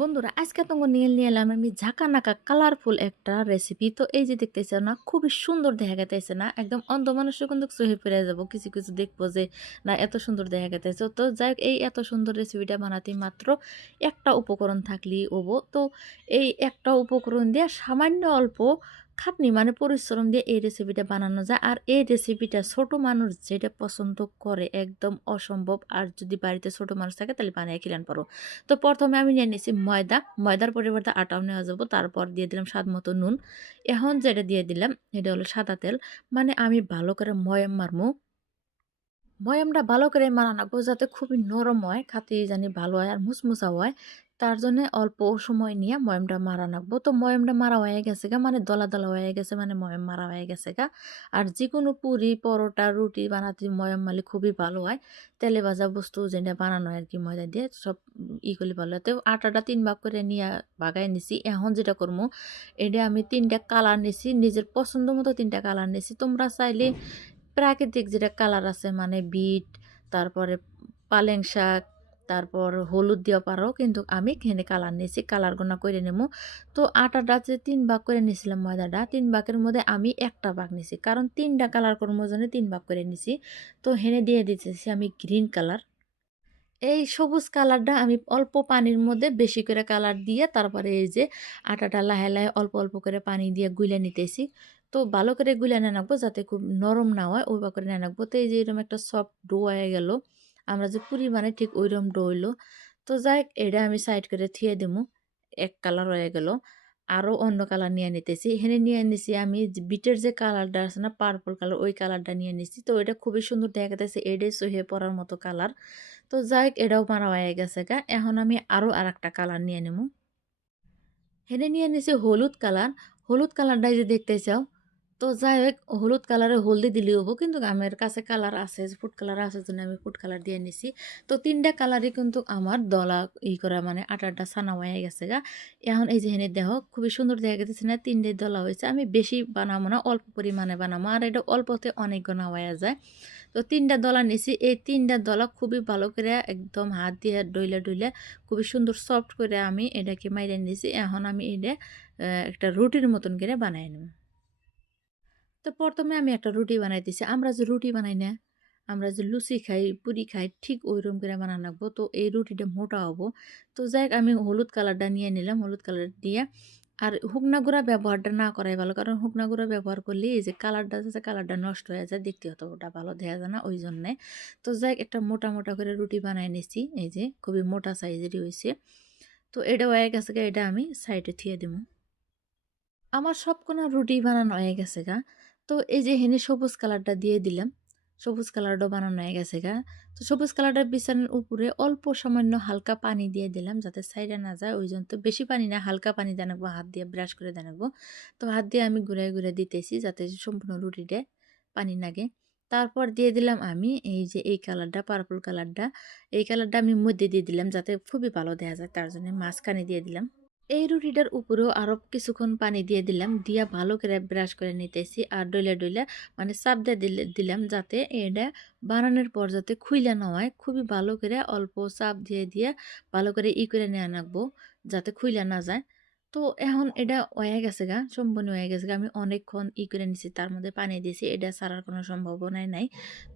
বন্ধুরা আজকে তোমাকে নিয়ে এলাম আমি ঝাঁকানাকা কালারফুল একটা রেসিপি। তো এই যে দেখতেছে না, খুবই সুন্দর দেখা গেতেছে না, একদম অন্ধ মানুষও কিন্তু চোখে ফিরে যাব, কিছু কিছু দেখবো যে না এত সুন্দর দেখা গেতেছে। তো যাই হোক, এই এত সুন্দর রেসিপিটা বানাতে মাত্র একটা উপকরণ থাকলেই হবো। তো এই একটা উপকরণ দিয়ে সামান্য অল্প খাটনি মানে পরিশ্রম দিয়ে এই রেসিপিটা বানানো যায়। আর এই রেসিপিটা ছোট মানুষ যেটা পছন্দ করে একদম অসম্ভব। আর যদি বাড়িতে ছোট মানুষ থাকে তাহলে বানিয়ে খিলান পারো। তো প্রথমে আমি নিয়ে নিয়েছি ময়দার পরিবর্তে আটাও নেওয়া যাবো। তারপর দিয়ে দিলাম স্বাদ মতো নুন। এখন যেটা দিয়ে দিলাম এটা হলো সাদা তেল। মানে আমি ভালো করে ময়াম মারমু। ময়ামটা ভালো করে মানাবো যাতে খুবই নরম হয়, খাতে জানি ভালো হয় আর মুসমুসা হয়। তার জন্য অল্প সময় নিয়ে ময়ামটা মারা নাকবো। তো ময়ামটা মারা হয়ে গেছে গা, মানে দলা দলা হয়ে গেছে, মানে ময়াম মারা হয়ে গেছে গা। আর যে কোনো পুরি পরোটা রুটি বানাতে ময়াম মারলে খুবই ভালো হয়। তেলে ভাজা বস্তু যেটা বানানো হয় আর কি, ময়দা দিয়ে সব করলে ভালো হয়। তো আটাটা ৩ ভাগ করে নিয়ে বাগায় নিছি। এখন যেটা করবো, এটা আমি ৩টা কালার নিছি, নিজের পছন্দ মতো ৩টা কালার নিছি। তোমরা চাইলে প্রাকৃতিক যেটা কালার আছে মানে বিট, তারপরে পালেং শাক, তারপর হলুদ দিয়েও পারো, কিন্তু আমি এখানে কালার নিয়েছি, কালার গোনা করে নেবো। তো আটাটা যে ৩ ভাগ করে নিয়েছিলাম ময়দাটা, ৩ ভাগের মধ্যে আমি একটা ভাগ নিছি, কারণ ৩টা কালার করবো জন্য ৩ ভাগ করে নিছি। তো হেনে দিয়ে দিতেছি আমি গ্রিন কালার। এই সবুজ কালারটা আমি অল্প পানির মধ্যে বেশি করে কালার দিয়ে তারপরে এই যে আটাটা লাহে লাহে অল্প অল্প করে পানি দিয়ে গুলে নিতেছি। তো ভালো করে গুলে নিয়ে রাখবো যাতে খুব নরম না হয়, ওইভাবে করে নিয়ে রাখবো। তো এই যে এরকম একটা সফট ডো হয়ে গেল, আমরা যে পুরি বানাই ঠিক ওইরকম ডো হইলো। তো যাই হোক, এটা আমি সাইড করে থিয়ে দেবো। এক কালার হয়ে গেল। আরও অন্য কালার নিয়ে নিতেছি। এখানে নিয়ে নিছি আমি যে বিটের যে কালারটা আছে না, পার্পল কালার, ওই কালারটা নিয়ে নিছি। তো এটা খুবই সুন্দর দেখা যাচ্ছে, এটাই সহিয়ে পড়ার মতো কালার। তো যাই হোক, এটাও মারা হয়ে গেছে গা। এখন আমি আরও আরেকটা কালার নিয়ে নেবো। হেনে নিয়ে নিছি হলুদ কালার। হলুদ কালারটাই যে দেখতে চাও। তো যাই হোক, হলুদ কালারে হলদি দিলে হবো, কিন্তু আমার কাছে কালার আছে, ফুড কালার আছে জন্য আমি ফুড কালার দিয়ে নিছি। তো ৩টা কালারই কিন্তু আমার দলা করা মানে আটাটা ছানা হয়ে গেছে গা। এখন এই যে হেনে দেহ খুবই সুন্দর দেখা গেছে না, ৩টে দলা হয়েছে। আমি বেশি বানাবো না, অল্প পরিমাণে বানাবো, আর এটা অল্পতে অনেক গোনা হয়ে যায়। তো ৩টা দলা নিছি, এই ৩টা দলা খুবই ভালো করে একদম হাত দিয়ে ডইলে ডইলে খুবই সুন্দর সফট করে আমি এটাকে মাইরে নিয়েছি। এখন আমি এটা একটা রুটির মতন করে বানাই নেব। তো প্রথমে আমি একটা রুটি বানাইতেছি। আমরা যে রুটি বানাই না, আমরা যে লুচি খাই, পুরি খাই, ঠিক ওইরকম করে বানানো লাগবো। তো এই রুটিটা মোটা হবো। তো যাই হোক, আমি হলুদ কালারটা নিয়ে নিলাম, হলুদ কালার দিয়ে। আর শুকনা গুঁড়া ব্যবহারটা না করাই ভালো, কারণ শুকনা গুঁড়া ব্যবহার করলে এই যে কালারটা আছে, কালারটা নষ্ট হয়ে যায়, দেখতে অতটা ভালো দেখা যায় না ওই জন্যে। তো যাই হোক, একটা মোটা মোটা করে রুটি বানাই নিছি, এই যে খুবই মোটা সাইজেরই হয়েছে। তো এটা হয়ে গেছে গা, এটা আমি সাইডে থিয়ে দেবো। আমার সবকটা রুটি বানানো হয়ে গেছে গা। তো এই যে হেনে সবুজ কালারটা দিয়ে দিলাম। সবুজ কালারটাও বানানো হয়ে গেছে গা। তো সবুজ কালারটা বিছানার উপরে অল্প সামান্য হালকা পানি দিয়ে দিলাম যাতে সাইডে না যায়, ওই জন্য। তো বেশি পানি না, হালকা পানি দিয়ে রাখবো, হাত দিয়ে ব্রাশ করে দিয়ে রাখবো। তো হাত দিয়ে আমি ঘুরাই ঘুরাই দিতেছি যাতে সম্পূর্ণ রুটিতে পানি লাগে। তারপর দিয়ে দিলাম আমি এই যে এই কালারটা, পার্পল কালারটা। এই কালারটা আমি মধ্যে দিয়ে দিলাম যাতে খুবই ভালো দেখা যায়, তার জন্য মাঝখানে দিয়ে দিলাম। এই রুটিটার উপরেও আরো কিছুক্ষণ পানি দিয়ে দিলাম, দিয়া ভালো করে ব্রাশ করে নিতেছি। আর ডইলা ডইলা মানে চাপ দিয়ে দিলাম যাতে এটা বানানোর পর যাতে খুইলা না হয়, খুবই ভালো করে অল্প চাপ দিয়ে দিয়ে ভালো করে করে নেওয়া রাখবো যাতে খুইলা না যায়। তো এখন এটা হয়ে গেছে গা, সম্পূর্ণ হয়ে গেছে গা। আমি অনেকক্ষণ করে নিছি, তার মধ্যে পানি দিয়েছি, এটা ছাড়ার কোনো সম্ভাবনাই নাই।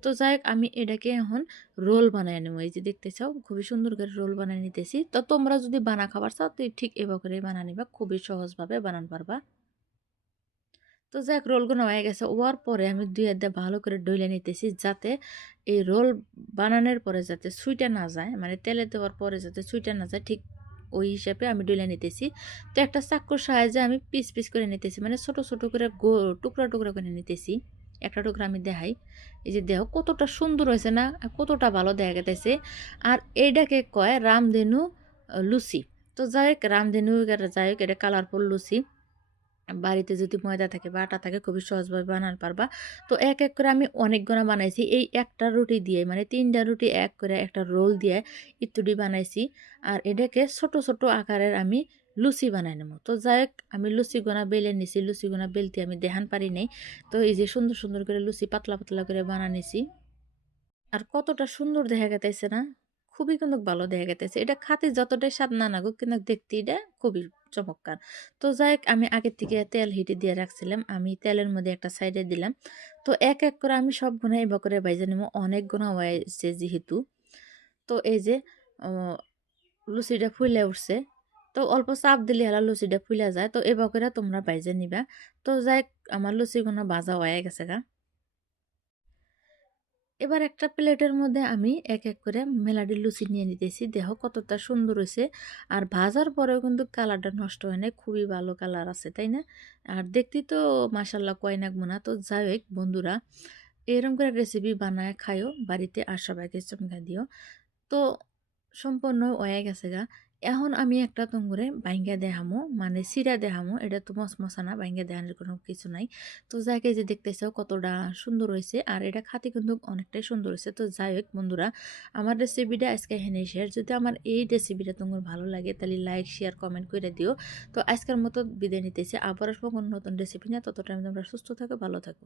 তো যাই হোক, আমি এটাকে এখন রোল বানায় নেবো। এই যে দেখতে চাও, খুবই সুন্দর করে রোল বানায় নিতেছি। তো তোমরা যদি বানা খাবার চাও তো ঠিক এভাবে করে বানা নিবা, খুবই সহজভাবে বানান পারবা। তো যাই হোক, রোলগুলো হয়ে গেছে, হওয়ার পরে আমি দুই হাত দিয়ে ভালো করে ডইলে নিতেছি যাতে এই রোল বানানোর পরে যাতে ছুইটা না যায়, মানে তেলে দেওয়ার পরে যাতে ছুইটা না যায়, ঠিক ওই হিসাবে আমি ডইলে নিতেছি। তো একটা চাকুর সাহায্যে আমি পিস পিস করে নিতেছি, মানে ছোট ছোট করে টুকরা টুকরা করে নিতেছি। একটা টুকরা আমি দেখাই, এই যে দেহ কতটা সুন্দর হয়েছে না, আর কতটা ভালো দেখা গেতেছে। আর এইটাকে কয় রামধেনু লুচি। তো যাই হোক, রামধেনু যাই হোক, এটা কালারফুল লুচি। বাড়িতে যদি ময়দা থাকে বা আটা থাকে খুবই সহজভাবে বানাতে পারবা। তো এক এক করে আমি অনেকগুলো বানাইছি এই একটা রুটি দিয়ে, মানে 3টা রুটি এক করে একটা রোল দিয়ে ইত্যাদি বানাইছি। আর এটাকে ছোট ছোট আকারের আমি লুচি বানাই নেবো। তো যাই হোক, আমি লুচি গোনা বেলে নিছি, লুচি গোনা বেলতে আমি দেখান পারি নাই। তো এই যে সুন্দর সুন্দর করে লুচি পাতলা পাতলা করে বানা নিছি। আর কতটা সুন্দর দেখা গেতেছে না, খুবই কিন্তু ভালো দেখা যাইতেছে। এটা খাতে যতটাই স্বাদ না লাগুক কিন্তু দেখতে এটা খুবই চমৎকার। তো যাই হোক আমি আগের থেকে তেল হিটে দিয়ে রাখছিলাম। আমি তেলের মধ্যে একটা সাইডে দিলাম। তো এক করে আমি সবগুনা এবার করে ভাইজা নিবো। অনেকগুনা হয়েছে যেহেতু। তো এই যে অ লুচিটা ফুইলা উঠছে। তো অল্প চাপ দিলে হালা লুচিটা ফুইলা যায়। তো এবার করে তোমরা ভাইজা নিবা। তো যাই হোক আমার লুচিগুনা ভাজা হয়ে গেছে গা। এবার একটা প্লেটের মধ্যে আমি এক করে মেলাডি লুচি নিয়ে নিতেছি। দেখো কতটা সুন্দর হইছে। আর ভাজার পরেও কিন্তু কালারটা নষ্ট হয় নাই। খুবই ভালো কালার আছে, তাই না? আর দেখতেই তো মাশাআল্লাহ কয় নাকবো না। তো যাই হোক বন্ধুরা, এরকম করে রেসিপি বানায় খাইও বাড়িতে আর সবাইকে চমকে দিও। তো সম্পূর্ণ হয়ে গেছে গা। এখন আমি একটা তঙ্গুরে বাইঙ্গা দেখামু, মানে চিরা দেখামু। এটা তো মচমচা না, বাইঙ্গা দেখানোর কোনো কিছু নাই। তো যাকে যে দেখতেছো কতটা সুন্দর হইছে আর এটা খাতে কিন্তু অনেকটাই সুন্দর হইছে। তো যাই হোক বন্ধুরা, আমার রেসিপিটা আজকে এখানেই শেষ। যদি আমার এই রেসিপিটা তোমার ভালো লাগে তাহলে লাইক, শেয়ার, কমেন্ট করে দিও। তো আজকের মতো বিদায় নিতেছি। আবার আসবো কোনো নতুন রেসিপি নিয়ে। ততটা আমি তোমরা সুস্থ থাকো, ভালো থাকো।